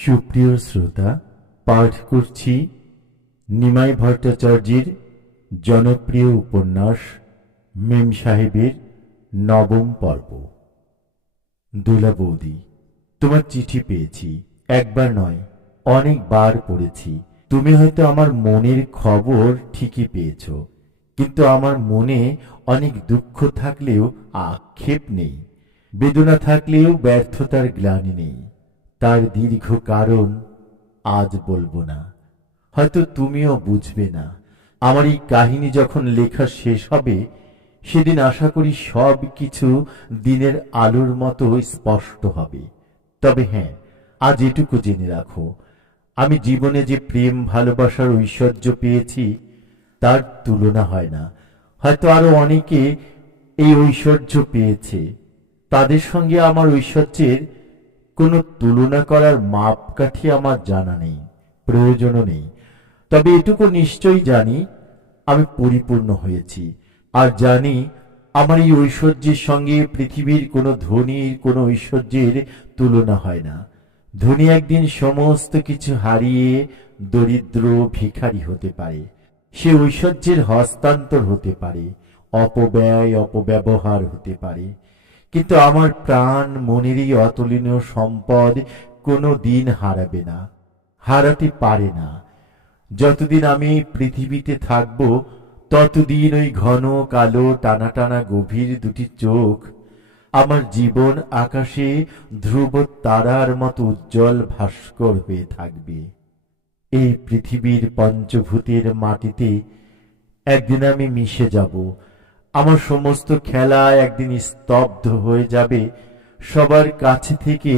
সুপ্রিয় শ্রোতা, পাঠ করছি নিমাই ভট্টাচার্যের জনপ্রিয় উপন্যাস মেম সাহেবের নবম পর্ব। দোলা বৌদি, তোমার চিঠি পেয়েছি। একবার নয়, অনেকবার পড়েছি। তুমি হয়তো আমার মনের খবর ঠিকই পেয়েছ, কিন্তু আমার মনে অনেক দুঃখ থাকলেও আক্ষেপ নেই, বেদনা থাকলেও ব্যর্থতার গ্লানি নেই। তার দীর্ঘ কারণ আজ বলবো না, হয়তো তুমিও বুঝবে না। আমার এই কাহিনী যখন লেখা শেষ হবে, সেদিন আশা করি সব কিছু দিনের আলোর মতো স্পষ্ট হবে। তবে হ্যাঁ, আজ এটুকু জেনে রাখো, আমি জীবনে যে প্রেম ভালোবাসার ঐশ্বর্য পেয়েছি তার তুলনা হয় না। হয়তো আরো অনেকে এই ঐশ্বর্য পেয়েছে, তাদের সঙ্গে আমার ঐশ্বর্যের কোনো তুলনা করার মাপকাঠি আমার জানা নেই, প্রয়োজনও নেই। তবে এটুকু নিশ্চয়ই জানি, আমি পরিপূর্ণ হয়েছি। আর জানি আমার এই ঐশ্বর্যের সঙ্গে পৃথিবীর কোনো ধনীর কোনো ঐশ্বর্যের তুলনা হয় না। ধনী একদিন সমস্ত কিছু হারিয়ে দরিদ্র ভিখারি হতে পারে, সে ঐশ্বর্যের হস্তান্তর হতে পারে, অপব্যয় অপব্যবহার হতে পারে। কিন্তু আমার প্রাণ মনের এই অতুলনীয় সম্পদ কোনো দিন হারাবে না, হারাতে পারে না। যতদিন আমি পৃথিবীতে থাকব, ততদিন ওই ঘন কালো টানা টানা গভীর দুটি চোখ আমার জীবন আকাশে ধ্রুব তারার মতো উজ্জ্বল ভাস্কর হয়ে থাকবে। এই পৃথিবীর পঞ্চভূতের মাটিতে একদিন আমি মিশে যাব, আমার সমস্ত খেলা একদিন স্তব্ধ হয়ে যাবে, সবার কাছে থেকে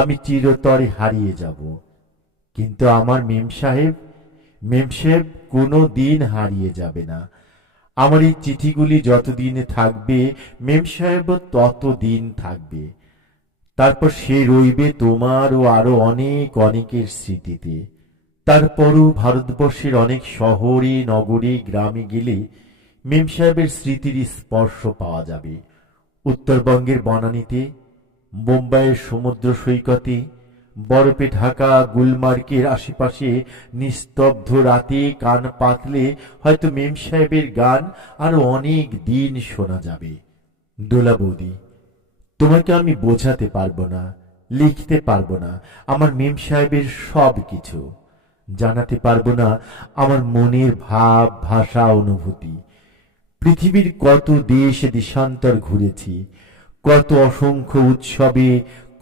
আমি চিরতরে হারিয়ে যাব। কিন্তু আমার মেম সাহেব কোনো দিন হারিয়ে যাবে না। আমার এই চিঠিগুলি যতদিন থাকবে, মেম সাহেবও ততদিন থাকবে। তারপর সে রইবে তোমার ও আরো অনেক অনেকের স্মৃতিতে। তারপরও ভারতবর্ষের অনেক শহরে নগরে গ্রামে গেলে মেম সাহেবের স্মৃতির স্পর্শ পাওয়া যাবে। উত্তরবঙ্গের বনানীতে, বোম্বাইয়ের সমুদ্র সৈকতে, বরফে ঢাকা গুলমার্গের আশেপাশে নিস্তব্ধ রাতে কান পাতলে হয়তো মেম সাহেবের গান আরো অনেক দিন শোনা যাবে। দোলা বৌদি, তোমাকে আমি বোঝাতে পারবো না, লিখতে পারবো না আমার মেম সাহেবের সব কিছু, জানাতে পারবো না আমার মনের ভাব ভাষা অনুভূতি। পৃথিবীর কত দেশ দেশান্তর ঘুরেছি, কত অসংখ্য উৎসবে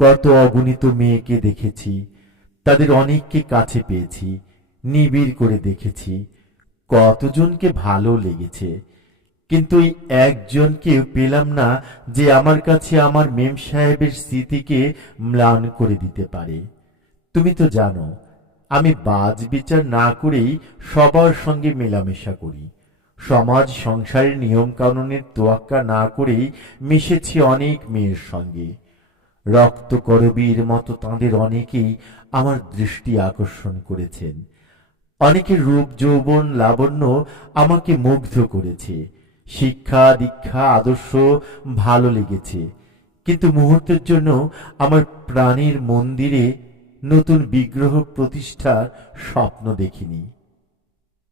কত অগণিত মেয়েকে দেখেছি, তাদের অনেককে কাছে পেয়েছি, নিবিড় করে দেখেছি, কতজনকে ভালো লেগেছে। কিন্তু এই একজনকেও পেলাম না যে আমার কাছে আমার মেম সাহেবের স্মৃতিকে ম্লান করে দিতে পারে। তুমি তো জানো, আমি বাজ বিচার না করেই সবার সঙ্গে মেলামেশা করি, সমাজ সংসারের নিয়ম কানুনের তোয়াক্কা না করেই মিশেছি অনেক মেয়ের সঙ্গে। রক্ত করবীর মতো তাঁদের অনেকেই আমার দৃষ্টি আকর্ষণ করেছেন। অনেকের রূপ যৌবন লাবণ্য আমাকে মুগ্ধ করেছে, শিক্ষা দীক্ষা আদর্শ ভালো লেগেছে। কিন্তু মুহূর্তের জন্য আমার প্রাণের মন্দিরে নতুন বিগ্রহ প্রতিষ্ঠার স্বপ্ন দেখিনি।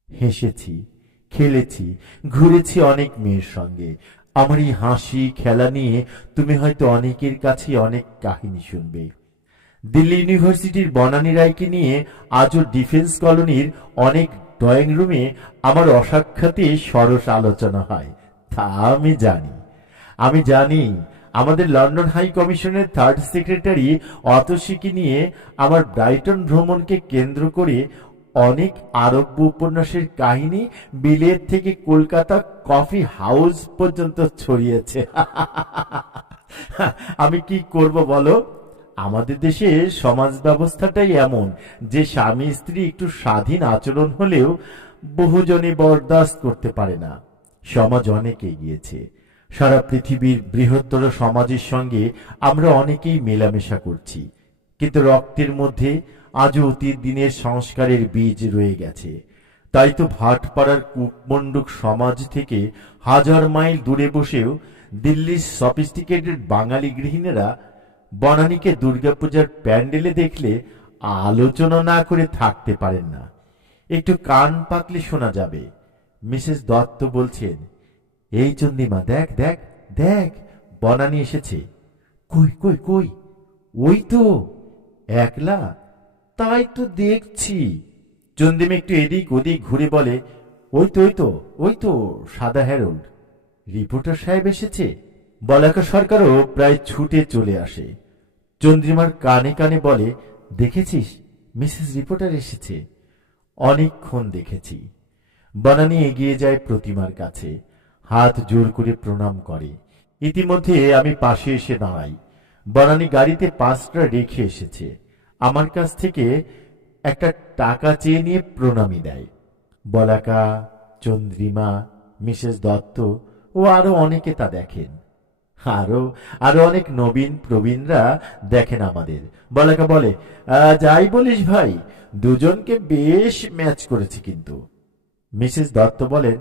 হেসেছি, খেলেছি, ঘুরেছি অনেক মেয়ের সঙ্গে। আমার এই হাসি খেলা নিয়ে তুমি হয়তো অনেকের কাছে অনেক কাহিনী শুনবে। দিল্লি ইউনিভার্সিটির বনানী রায়কে নিয়ে আজও ডিফেন্স কলোনির অনেক ড্রয়িং রুমে আমার অসাক্ষাতে সরস আলোচনা হয়। তা আমি জানি আমাদের লন্ডন হাই কমিশনের থার্ড সেক্রেটারি অতসীকে নিয়ে আমার ব্রাইটন ভ্রমণকে কেন্দ্র করে অনেক আরব্য উপন্যাসের কাহিনী বিলেত থেকে কলকাতা কফি হাউস পর্যন্ত ছড়িয়েছে। আমি কি করব বলো, আমাদের দেশে সমাজ ব্যবস্থাটাই এমন যে স্বামী স্ত্রী একটু স্বাধীন আচরণ হলেও বহুজনে বরদাস্ত করতে পারে না। সমাজ অনেক এগিয়েছে, সারা পৃথিবীর বৃহত্তর সমাজের সঙ্গে আমরা অনেকেই মেলামেশা করছি, কিন্তু রক্তের মধ্যে আজও অতীত দিনের সংস্কারের বীজ রয়ে গেছে। তাই তো ভাটপাড়ার কূপমণ্ডুক সমাজ থেকে হাজার মাইল দূরে বসেও দিল্লির সফিস্টিকেটেড বাঙালি গৃহিণীরা বনানীকে দুর্গাপূজার প্যান্ডেলে দেখলে আলোচনা না করে থাকতে পারেন না। একটু কান পাতলে শোনা যাবে। মিসেস দত্ত বলছেন, এই চন্দ্রিমা, দেখ দেখ দেখ, বনানী এসেছে। কই কই কই? ওই তো, একলা। তাই তো দেখছি। চন্দ্রিমা একটু এদিক ওদিক ঘুরে বলে, ওই তো ওই তো ওই তো সাদা হ্যারোল্ড। রিপোর্টার সাহেব এসেছে। বলাকা সরকারও প্রায় ছুটে চলে আসে। চন্দ্রিমার কানে কানে বলে, দেখেছিস, মিসেস রিপোর্টার এসেছে। অনেকক্ষণ দেখেছি। বনানী এগিয়ে যায় প্রতিমার কাছে, হাত জোর করে প্রণাম করে। ইতিমধ্যে আমি পাশে এসে দাঁড়াই। বনানী গাড়িতে 5টা রেখে এসেছে। আমার কাছ থেকে একটা টাকা চেয়ে নিয়ে প্রণামী দেয়। বলাকা, চন্দ্রিমা, মিসেস দত্ত ও আরো অনেকে তা দেখেন। আরো আরো অনেক নবীন প্রবীণরা দেখেন আমাদের। বলাকা বলে, যাই বলিস ভাই, দুজনকে বেশ ম্যাচ করেছে কিন্তু। মিসেস দত্ত বলেন,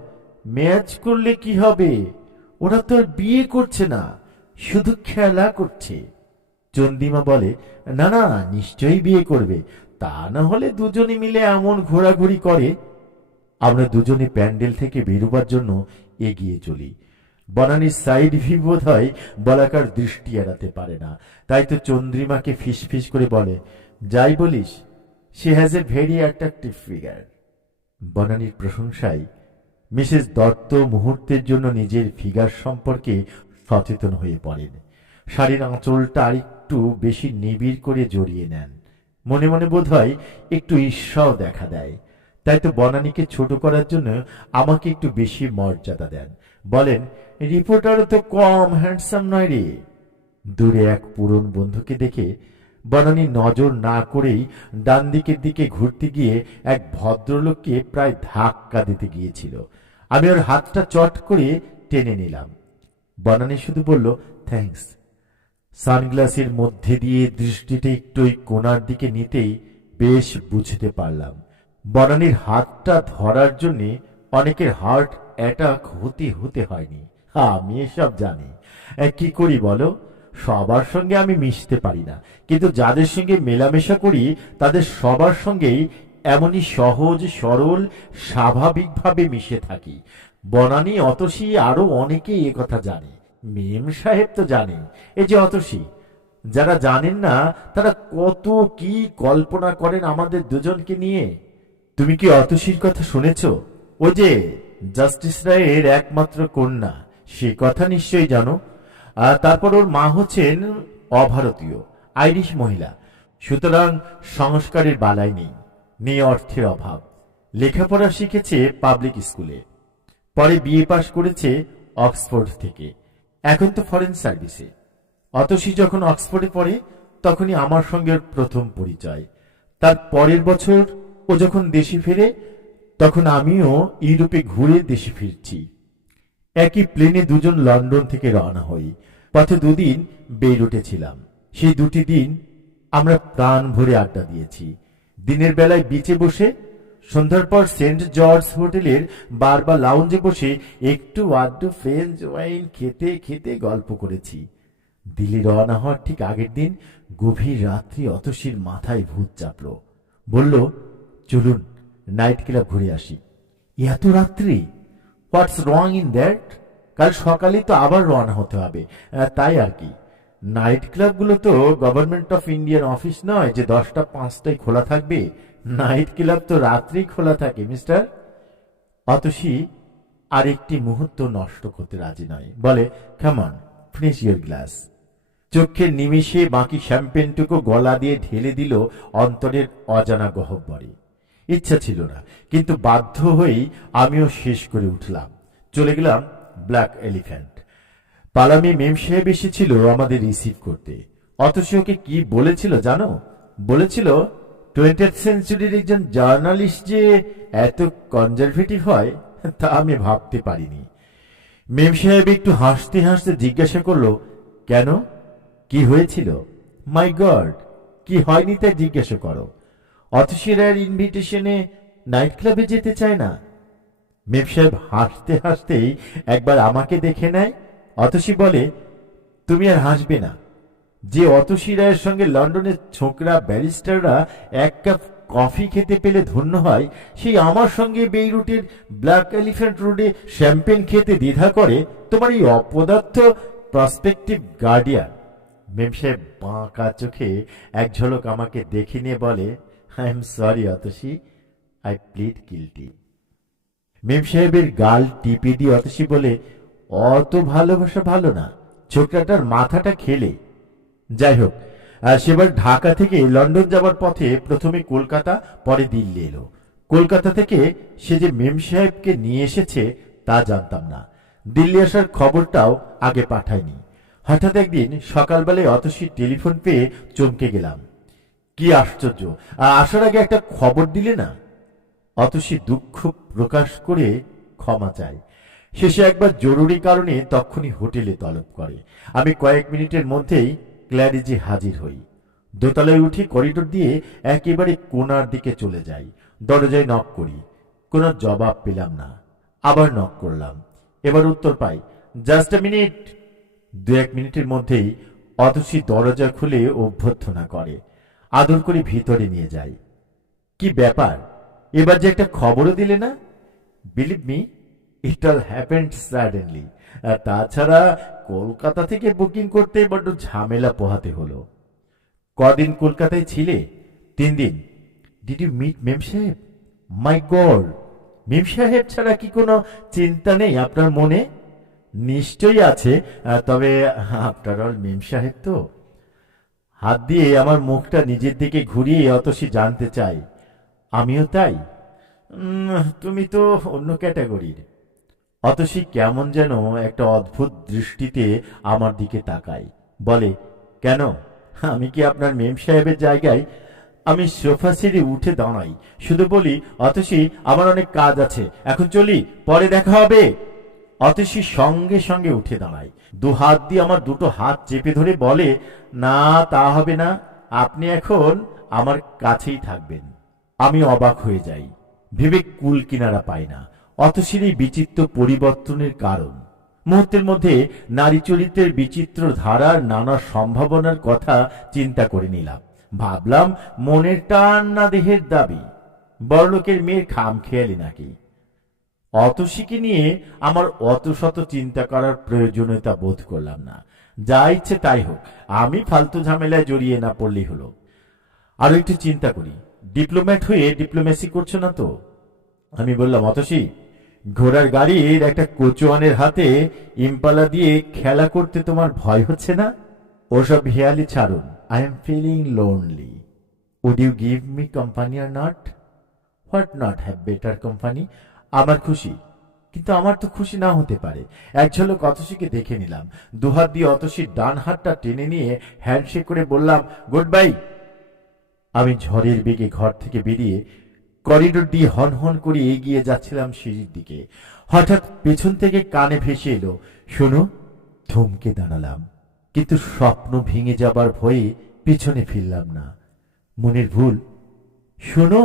ম্যাচ করলে কি হবে, ওরা তো আর বিয়ে করছে না, শুধু খেলা করছে। চন্দ্রিমা বলে, না না, নিশ্চয়ই বিয়ে করবে, তা না হলে দুজনে মিলে এমন ঘোরাঘুরি করে। আমরা দুজনে প্যান্ডেল থেকে বেরোবার জন্য এগিয়ে চলি। বনানীর সাইড ভিউ বোধ হয় বলাকার দৃষ্টি এড়াতে পারে না, তাই তো চন্দ্রিমাকে ফিসফিস করে বলে, যাই বলিস, she has a very attractive figure. বনানীর প্রশংসায় মিসেস দত্ত মুহূর্তের জন্য নিজের ফিগার সম্পর্কে সচেতন হয়ে পড়েন। শাড়ির আঁচলটা আরেকটু বেশি নিবিড় করে জড়িয়ে নেন। মনে মনে বোধ হয় একটু ঈর্ষাও দেখা দেয়। তাই তো বনানীকে ছোট করার জন্য আমাকে একটু বেশি মর্যাদা দেন। বলেন, রিপোর্টারও তো কম হ্যান্ডসাম নয় রে। দূরে এক পুরন বন্ধুকে দেখে বনানী নজর না করেই ডান দিকের দিকে ঘুরতে গিয়ে এক ভদ্রলোককে প্রায় ধাক্কা দিতে গিয়েছিল। আমি ওর হাতটা চট করে টেনে নিলাম। বনানী শুধু বলল, থ্যাঙ্কস। সানগ্লাসের মধ্যে দিয়ে দৃষ্টিটা একটু ওই কোণার দিকে নিতেই বেশ বুঝতে পারলাম বনানীর হাতটা ধরার জন্য অনেকের হার্ট অ্যাটাক হতে হতে হয়নি। আমি এসব জানি। কি করি বলো, সবার সঙ্গে আমি মিশতে পারি না, কিন্তু যাদের সঙ্গে মেলামেশা করি তাদের সবার সঙ্গেই এমনই সহজ সরল স্বাভাবিকভাবে মিশে থাকি। বনানী, অতসী, আরো অনেকেই একথা জানে। মেম সাহেব তো জানে। এই যে অতসী, যারা জানেন না তারা কত কি কল্পনা করেন আমাদের দুজনকে নিয়ে। তুমি কি অতসীর কথা শুনেছ? ওই যে জাস্টিস রায়ের একমাত্র কন্যা, সে কথা নিশ্চয়ই জানো। তারপর ওর মা হচ্ছেন অভারতীয়, আইরিশ মহিলা। সুতরাং সংস্কারের বালাই নেই, নেই অর্থের অভাব। লেখাপড়া শিখেছে পাবলিক স্কুলে, পরে বিএ পাশ করেছে অক্সফোর্ড থেকে, এখন তো ফরেন সার্ভিসে। অতসী যখন অক্সফোর্ডে পড়ে তখনই আমার সঙ্গে ওর প্রথম পরিচয়। তার পরের বছর ও যখন দেশে ফেরে তখন আমিও ইউরোপে ঘুরে দেশে ফিরছি। একই প্লেনে দুজন লন্ডন থেকে রওনা হই। পথে 2 দিন বেইরুটে ছিলাম। সেই 2টি দিন আমরা প্রাণ ভরে আড্ডা দিয়েছি। দিনের বেলায় বিচে বসে, সন্ধ্যার পর সেন্ট জর্জ হোটেলের বার বা লাউঞ্জে বসে একটু আধটু ফ্রেঞ্চ ওয়াইন খেতে খেতে গল্প করেছি। দিল্লি রওনা হওয়ার ঠিক আগের দিন গভীর রাত্রি অতসীর মাথায় ভূত চাপল। বলল, চলুন নাইট ক্লাব ঘুরে আসি। এত রাত্রি? হোয়াটস রং ইন দ্যাট? কাল সকালে তো আবার রওনা হতে হবে, তাই আর কি। নাইট ক্লাবগুলো তো গভর্নমেন্ট অফ ইন্ডিয়ান অফিস নয় যে 10টা 5টায় খোলা থাকবে। নাইট ক্লাব তো রাত্রেই খোলা থাকে মিস্টার। অতসী আর একটি মুহূর্ত নষ্ট করতে রাজি নয়। বলে, come on, finish your glass. চোখের নিমিষে বাকি শ্যাম্পেনটুকু গলা দিয়ে ঢেলে দিল অন্তরের অজানা গহ্বরে। ইচ্ছা ছিল না, কিন্তু বাধ্য হয়েই আমিও শেষ করে উঠলাম। চলে গেলাম ব্ল্যাক এলিফ্যান্ট। পালামি মেম সাহেব এসেছিল আমাদের রিসিভ করতে। অতসী ওকে কি বলেছিল জানো? বলেছিল, 20th সেঞ্চুরির একজন জার্নালিস্ট যে এত কনজারভেটিভ হয় তা আমি ভাবতে পারিনি। মেম সাহেব একটু হাসতে হাসতে জিজ্ঞাসা করলো, কেন, কি হয়েছিল? মাই গড, কি হয়নি তাই জিজ্ঞাসা করো। অতসী রায়ের ইনভিটেশনে নাইট ক্লাবে যেতে চায় না। মেম সাহেব হাসতে হাসতেই একবার আমাকে দেখে নেয়। অতসী বলে, তুমি আর হাসবে না, যে অতসী রায়ের সঙ্গে লন্ডনের ছোকরা ব্যারিস্টাররা এক কাপ কফি খেতে পেলে ধন্য হয়, সেই আমার সঙ্গে বেইরুটের ব্ল্যাক এলিফ্যান্ট রোডে শ্যাম্পেন খেতে দ্বিধা করে তোমার এই অপদার্থ প্রসপেক্টিভ গার্ডিয়ান। মেম সাহেব বাঁকা চোখে এক ঝলক আমাকে দেখে নিয়ে বলে, I am sorry Atasi, I plead guilty. মেম সাহেবের গাল টিপে দিয়ে অতসী বলে, অত ভালোবাসা ভালো না, ছোকরাটার মাথাটা খেলে। যাই হোক, সেবার ঢাকা থেকে লন্ডন যাবার পথে প্রথমে কলকাতা, পরে দিল্লি এলো। কলকাতা থেকে সে যে মেম সাহেবকে নিয়ে এসেছে তা জানতাম না। দিল্লি আসার খবরটাও আগে পাঠায়নি। হঠাৎ একদিন সকালবেলায় অতসীর টেলিফোন পেয়ে চমকে গেলাম। কি আশ্চর্য, আসার আগে একটা খবর দিলে না। অতসী দুঃখ প্রকাশ করে ক্ষমা চায়। শেষে একবার জরুরি কারণে তক্ষুনি হোটেলে তলব করে। আমি কয়েক মিনিটের মধ্যেই ক্ল্যারিজে হাজির হই। দোতলায় উঠে করিডোর দিয়ে একেবারে কোণার দিকে চলে যাই। দরজায় নক করি, কোনো জবাব পেলাম না। আবার নক করলাম, এবার উত্তর পাই, জাস্ট এ মিনিট। 2-1 মিনিটের মধ্যেই অতসী দরজা খুলে অভ্যর্থনা করে, আদর করে ভিতরে নিয়ে যায়। কি ব্যাপার, এবার যে একটা খবরও দিলে না? Believe me, it all happened suddenly. তাছাড়া কলকাতা থেকে বুকিং করতে বড্ড ঝামেলা পোহাতে হলো। কদিন কলকাতায় ছিলে? 3 দিন। ডিড ইউ মিট মেম সাহেব? মাই গড, মেম সাহেব ছাড়া কি কোনো চিন্তা নেই আপনার মনে? নিশ্চয়ই আছে, তবে আফটার অল মেম সাহেব তো। হাত দিয়ে আমার মুখটা নিজের দিকে ঘুরিয়ে অতসী জানতে চাই, আমিও তাই? তুমি তো অন্য ক্যাটাগরির। অতসী কেমন যেন একটা অদ্ভুত দৃষ্টিতে আমার দিকে তাকায়, বলে, কেন, আমি কি আপনার মেম সাহেবের জায়গায়? আমি সোফা ছেড়ে উঠে দাঁড়াই, শুধু বলি, অতসী আমার অনেক কাজ আছে, এখন চলি, পরে দেখা হবে। অতসী সঙ্গে সঙ্গে উঠে দাঁড়ায়, 2 হাত দিয়ে আমার 2টো হাত চেপে ধরে বলে, না তা হবে না, আপনি এখন আমার কাছেই থাকবেন। আমি অবাক হয়ে যাই, ভেবে কুল কিনারা পাই না অতসীর এই বিচিত্র পরিবর্তনের কারণ। মুহূর্তের মধ্যে নারী চরিত্রের বিচিত্র ধারার নানা সম্ভাবনার কথা চিন্তা করে নিলাম। ভাবলাম, মনের টান না দেহের দাবি, বড়লোকের মেয়ের খামখেয়ালি নাকি। অতসীকে নিয়ে আমার অত শত চিন্তা করার প্রয়োজনীয়তা বোধ করলাম না। যা ইচ্ছে তাই হোক, আমি ফালতু ঝামেলায় জড়িয়ে না পড়লেই হলো। আরো একটু চিন্তা করি, ডিপ্লোম্যাট হয়ে ডিপ্লোমেসি করছো না তো? আমি বললাম, অতসী, ঘোড়ার গাড়ির একটা কোচোয়ানের হাতে ইম্পালা দিয়ে খেলা করতে তোমার ভয় হচ্ছে না? ওসব হেয়ালি ছাড়ুন, I am feeling lonely. Would you give me company or not? What not have better company? আমার খুশি, কিন্তু আমার তো খুশি না হতে পারে। এক ঝলক অতসীকে দেখে নিলাম। 2 হাত দিয়ে অতসীর ডান হাতটা টেনে নিয়ে হ্যান্ডশেক করে বললাম, গুড বাই। আমি ঝড়ের বেগে ঘর থেকে বেরিয়ে করিডোর দিয়ে হন হন করে এগিয়ে যাচ্ছিলাম সিঁড়ির দিকে। হঠাৎ পেছন থেকে কানে ভেসে এলো, শোনো। থমকে দাঁড়ালাম, কিন্তু স্বপ্ন ভেঙে যাবার ভয়ে পেছনে ফিরলাম না। মনের ভুল। শোনো।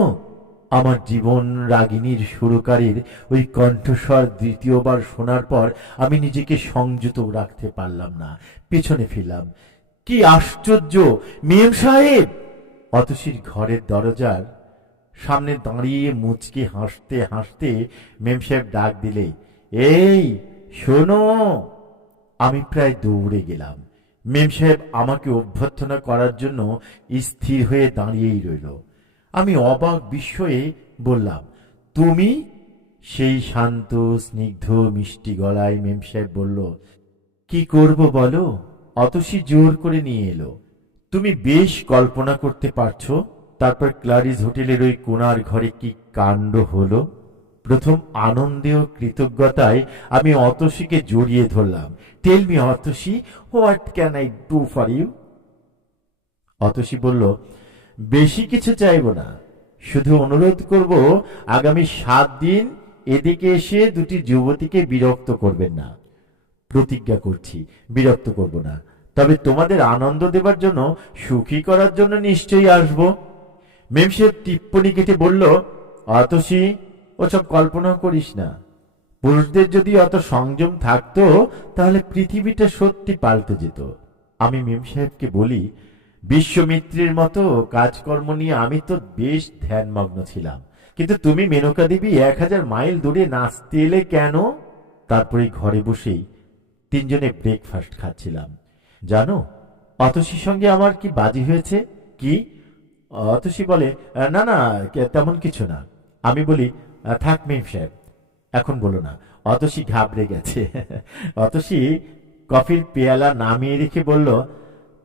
আমার জীবন রাগিনীর সুরকারের ওই কণ্ঠস্বর দ্বিতীয়বার শোনার পর আমি নিজেকে সংযত রাখতে পারলাম না, পেছনে ফিরলাম। কি আশ্চর্য, মেম সাহেব! অতসীর ঘরের দরজার সামনে দাঁড়িয়ে মুচকে হাসতে হাসতে মেম সাহেব ডাক দিলে, এই শোনো। আমি প্রায় দৌড়ে গেলাম। মেম সাহেব আমাকে অভ্যর্থনা করার জন্য স্থির হয়ে দাঁড়িয়েই রইল। আমি অবাক বিস্ময়ে বললাম, তুমি? সেই শান্ত স্নিগ্ধ মিষ্টি গলায় মেম সাহেব বলল, কি করব বলো? অতসী জোর করে নিয়ে এলো। তুমি বেশ কল্পনা করতে পারছো তারপর ক্লারিজ হোটেলের ওই কোণার ঘরে কি কাণ্ড হলো। প্রথম আনন্দে ও কৃতজ্ঞতায় আমি অতসীকে জড়িয়ে ধরলাম। Tell me Atasi, what can I do for you? Atasi বলল, বেশি কিছু চাইব না, শুধু অনুরোধ করব আগামী 7 দিন এদিকে এসে 2টি যুবতীকে বিরক্ত করবেন না। প্রতিজ্ঞা করছি বিরক্ত করব না, তবে তোমাদের আনন্দ দেবার জন্য, সুখী করার জন্য নিশ্চয়ই আসব। মেম সাহেব টিপ্পনি কেটে বলল, অতসী, ওসব কল্পনা করিস না। পুরুষদের যদি অত সংযম থাকতো তাহলে পৃথিবীটা সত্যি পাল্টে যেত। আমি মেম সাহেবকে বলি, বিশ্বমিত্রের মতো কাজকর্ম নিয়ে আমি তো বেশ ধ্যানমগ্ন ছিলাম, কিন্তু তুমি মেনকা দেবী 1000 মাইল দূরে নাচতে এলে কেন? তারপরে ঘরে বসেই তিনজনে ব্রেকফাস্ট খাচ্ছিলাম। জানো, অতসীর সঙ্গে আমার কি বাজি হয়েছে? কি? অতসী বলে, না না, তেমন কিছু না। আমি বলি, থাক মেম সাহেব, এখন বলো না। অতসী ঘাবড়ে গেছে। অতসী কফির পেয়ালা নামিয়ে রেখে বলল,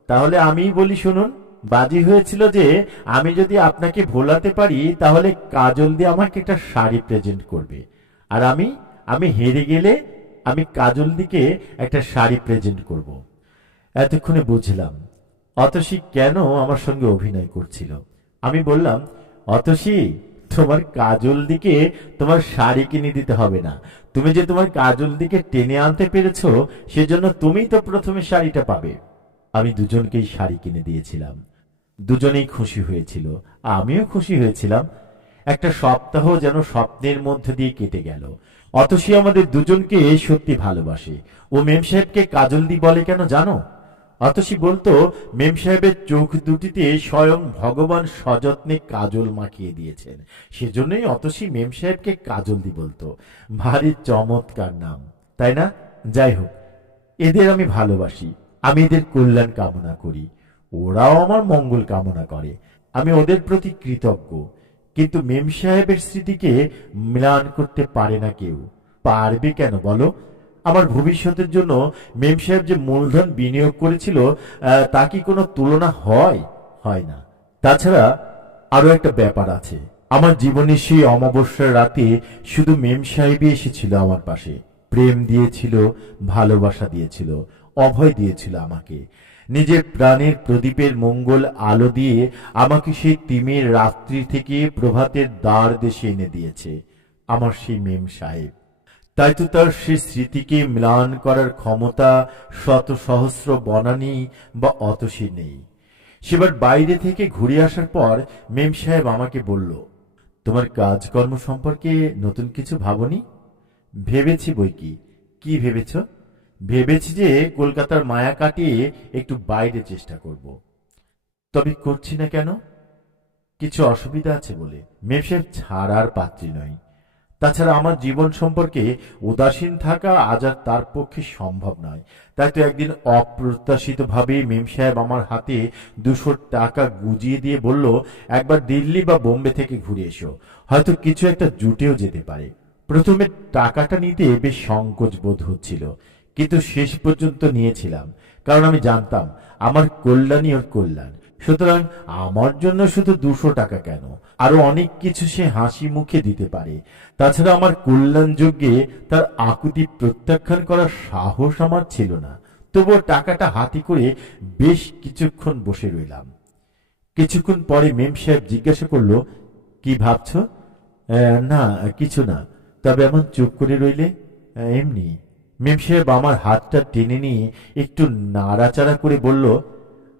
তাহলে আমিই বলি শুনুন। বাজি হয়েছিল যে আমি যদি আপনাকে ভোলাতে পারি তাহলে কাজল দিয়ে আমাকে একটা শাড়ি প্রেজেন্ট করবে, আর আমি আমি হেরে গেলে আমি কাজল দিকে একটা শাড়ি প্রেজেন্ট করব। এতক্ষণে বুঝলাম অতসী কেন আমার সঙ্গে অভিনয় করছিল। আমি বললাম, অতসী, তোমার কাজল দিকে তোমার শাড়ি কিনে দিতে হবে না। তুমি যে তোমার কাজল দিকে টেনে আনতে পেরেছো, সেজন্য তুমিই তো প্রথমে শাড়িটা পাবে। আমি দুজনকেই শাড়ি কিনে দিয়েছিলাম। দুজনেই খুশি হয়েছিল, আমিও খুশি হয়েছিলাম। একটা সপ্তাহ যেন স্বপ্নের মধ্যে দিয়ে কেটে গেল। অতসী আমাদের দুজনকে সত্যি ভালোবাসে। ও মেম সাহেবকে কাজল দি বলে কেন জানো? অতসী বলতো, মেম সাহেবের চোখ দুটিতে স্বয়ং ভগবান সযত্নে কাজল মাখিয়ে দিয়েছেন, সেজন্যই অতসী মেম সাহেবকে কাজল দি বলতো। ভারী চমৎকার নাম, তাই না? যাই হোক, এদের আমি ভালোবাসি, আমি এদের কল্যাণ কামনা করি, ওরাও আমার মঙ্গল কামনা করে। আমি ওদের প্রতি কৃতজ্ঞ। কিন্তু মেম সাহেবের স্মৃতিকে ম্লান করতে পারে না কেউ। পারবে কেন বলো? আমার ভবিষ্যতের জন্য মেম সাহেব যে মূলধন বিনিয়োগ করেছিল, তা কি কোনো তুলনা হয়? হয় না। তাছাড়া আরো একটা ব্যাপার আছে। আমার জীবনের সেই অমাবস্যার রাতে শুধু মেম সাহেবই এসেছিল আমার পাশে। প্রেম দিয়েছিল, ভালোবাসা দিয়েছিল, অভয় দিয়েছিল আমাকে। নিজের প্রাণের প্রদীপের মঙ্গল আলো দিয়ে আমাকে সেই তিমির রাত্রি থেকে প্রভাতের দ্বার দেশে এনে দিয়েছে আমার সেই মেম সাহেব। তাই তো তার সে স্মৃতিকে ম্লান করার ক্ষমতা শত সহস্র বনানী বা অতসী নেই। সেবার বাইরে থেকে ঘুরে আসার পর মেম সাহেব আমাকে বলল, তোমার কাজকর্ম সম্পর্কে নতুন কিছু ভাবনি? ভেবেছি বই কি। কি ভেবেছ? ভেবেছি যে কলকাতার মায়া কাটিয়ে একটু বাইরে চেষ্টা করব। তবে করছি না কেন? কিছু অসুবিধা আছে বলে। মেম সাহেব ছাড়ার পাত্রী নয়। তাছাড়া আমার জীবন সম্পর্কে উদাসীন থাকা আজ আর তার পক্ষে সম্ভব নয়। তাই তো একদিন অপ্রত্যাশিতভাবে মেম সাহেব আমার হাতে 200 টাকা গুজিয়ে দিয়ে বলল, একবার দিল্লি বা বোম্বে থেকে ঘুরে এসো, হয়তো কিছু একটা জুটেও যেতে পারে। প্রথমে টাকাটা নিতে বেশ সংকোচ বোধ হচ্ছিল, কিন্তু শেষ পর্যন্ত নিয়েছিলাম, কারণ আমি জানতাম আমার কল্যাণই ওর কল্যাণ। সুতরাং আমার জন্য শুধু 200 টাকা কেন, আরো অনেক কিছু সে হাসি মুখে দিতে পারে। তাছাড়া আমার কল্যাণ যজ্ঞে তার আকুতি প্রত্যাখ্যান করার সাহস আমার ছিল না। তবুও টাকাটা হাতে করে বেশ কিছুক্ষণ বসে রইলাম। কিছুক্ষণ পরে মেম সাহেব জিজ্ঞাসা করলো, কি ভাবছ? না, কিছু না। তবে এমন চুপ করে রইলে? এমনি। মেম সাহেব আমার হাতটা টেনে নিয়ে একটু নাড়াচাড়া করে বলল,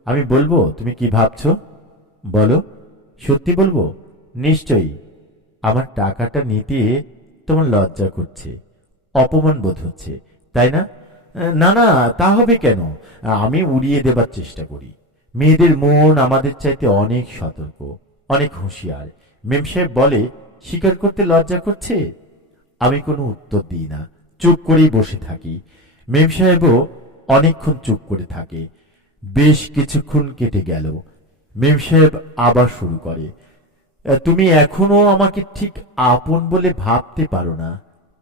আমি বলবো তুমি কি ভাবছো? বলো। সত্যি বলবো? নিশ্চয়ই। আমার টাকাটা নিতে তোমার লজ্জা করছে, অপমান বোধ হচ্ছে, তাই না? না না, তা হবে কেন? আমি উড়িয়ে দেবার চেষ্টা করি। মেয়েদের মন আমাদের চাইতে অনেক সতর্ক, অনেক হুঁশিয়ার। মেম সাহেব বলে, স্বীকার করতে লজ্জা করছে? আমি কোনো উত্তর দিই না, চুপ করেই বসে থাকি। মেম সাহেবও অনেকক্ষণ চুপ করে থাকে। বেশ কিছুক্ষণ কেটে গেল। মেম সাহেব আবার শুরু করে, তুমি এখনো আমাকে ঠিক আপন বলে ভাবতে পারো না,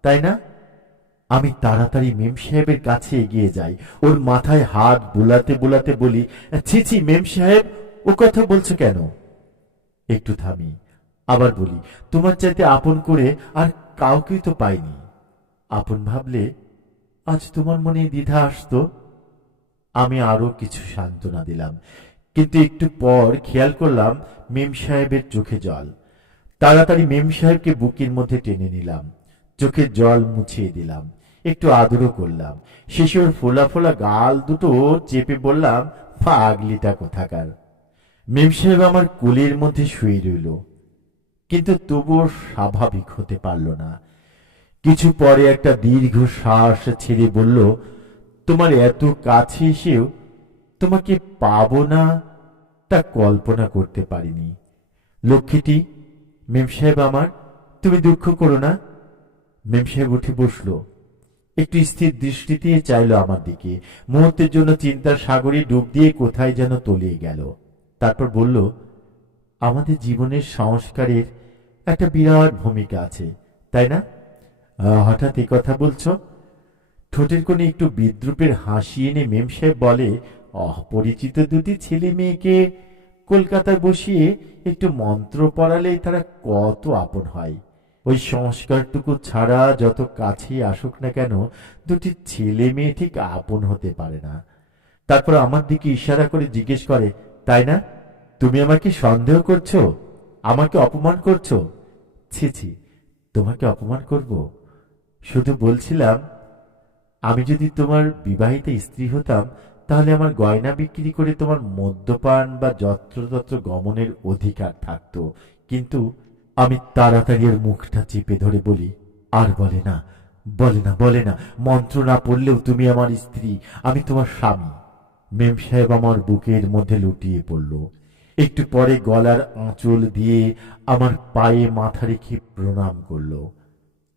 তাই না? আমি তাড়াতাড়ি মেম সাহেবের কাছে এগিয়ে যাই, ওর মাথায় হাত বুলাতে বুলাতে বলি, ছি ছি মেম সাহেব, ও কথা বলছো কেন? একটু থামি, আবার বলি, তোমার চাইতে আপন করে আর কাউকেই তো পাইনি। আপন ভাবলে আজ তোমার মনে দ্বিধা আসতো? আমি আরো কিছু সান্ত্বনা দিলাম, কিন্তু একটু পর খেয়াল করলাম মেম সাহেবের চোখে জল। তাড়াতাড়ি মেম সাহেবকে বুকের মধ্যে টেনে নিলাম, চোখের জল মুছিয়ে দিলাম, একটু আদরও করলাম। শেষে ওর ফোলা ফোলা গাল দুটো চেপে বললাম, পাগলিটা কোথাকার। মেম সাহেব আমার কোলের মধ্যে শুয়ে রইল, কিন্তু তবুও স্বাভাবিক হতে পারল না। কিছু পরে একটা দীর্ঘ শ্বাস ছেড়ে বলল, তোমার এত কাছে এসেও তোমাকে পাবো না তা কল্পনা করতে পারিনি। লক্ষ্মীটি, মেম সাহেব আমার, তুমি দুঃখ করো না। মেম সাহেব উঠে বসল, একটু স্থির দৃষ্টিতে চাইল আমার দিকে, মুহূর্তের জন্য চিন্তার সাগরে ডুব দিয়ে কোথায় যেন তলিয়ে গেল। তারপর বলল, আমাদের জীবনের সংস্কারের একটা বিরাট ভূমিকা আছে, তাই না? হঠাৎ এ কথা বলছো? ঠোঁটের কোণে একটু বিদ্রুপের হাসি এনে মেম সাহেব বলে, অপরিচিত দুটি ছেলে মেয়েকে কলকাতায় বসিয়ে একটু মন্ত্র পড়ালেই তারা কত আপন হয়। ওই সংস্কারটুকু ছাড়া যত কাছেই আসুক না কেন, দুটি ছেলে মেয়ে ঠিক আপন হতে পারে না। তারপর আমার দিকে ইশারা করে জিজ্ঞেস করে, তাই না? তুমি আমাকে সন্দেহ করছো, আমাকে অপমান করছো? ছি ছি, তোমাকে অপমান করব? শুধু বলছিলাম, আমি যদি তোমার বিবাহিত স্ত্রী হতাম, তাহলে আমার গয়না বিক্রি করে তোমার মদ্যপান বা যত্রতত্র গমনের অধিকার থাকতো। কিন্তু আমি তাড়াতাড়ি ওর মুখটা চেপে ধরে বলি, আর বলে না, বলে না, বলে না, মন্ত্র না পড়লেও তুমি আমার স্ত্রী, আমি তোমার স্বামী। মেম সাহেব আমার বুকের মধ্যে লুটিয়ে পড়ল। একটু পরে গলার আঁচল দিয়ে আমার পায়ে মাথা রেখে প্রণাম করল।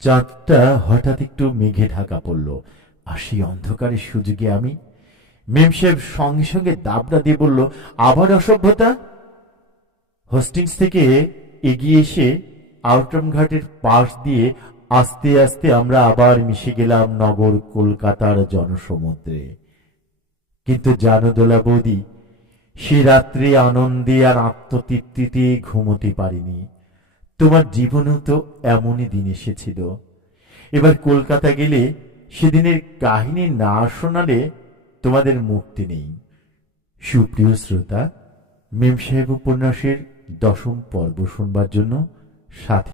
চাঁদটা হঠাৎ একটু মেঘে ঢাকা পড়ল, আর সেই অন্ধকারের সুযোগে আমি। মেম সাহেব সঙ্গে সঙ্গে দাবড়া দিয়ে বলল, আবার অসভ্যতা। হোস্টিংস থেকে এগিয়ে এসে আউটরাম ঘাটের পাশ দিয়ে আস্তে আস্তে আমরা আবার মিশে গেলাম নগর কলকাতার জনসমুদ্রে। কিন্তু জানো দোলা বৌদি, সে রাত্রে আনন্দে আর আত্মতৃপ্তিতে ঘুমোতে পারিনি। তোমার জীবনেও তো এমনই দিন এসেছিল। এবার কলকাতা গেলে সেদিনের কাহিনী না শোনালে তোমাদের মুক্তি নেই। সুপ্রিয় শ্রোতা, মেম সাহেব উপন্যাসের 10ম পর্ব শুনবার জন্য সাথে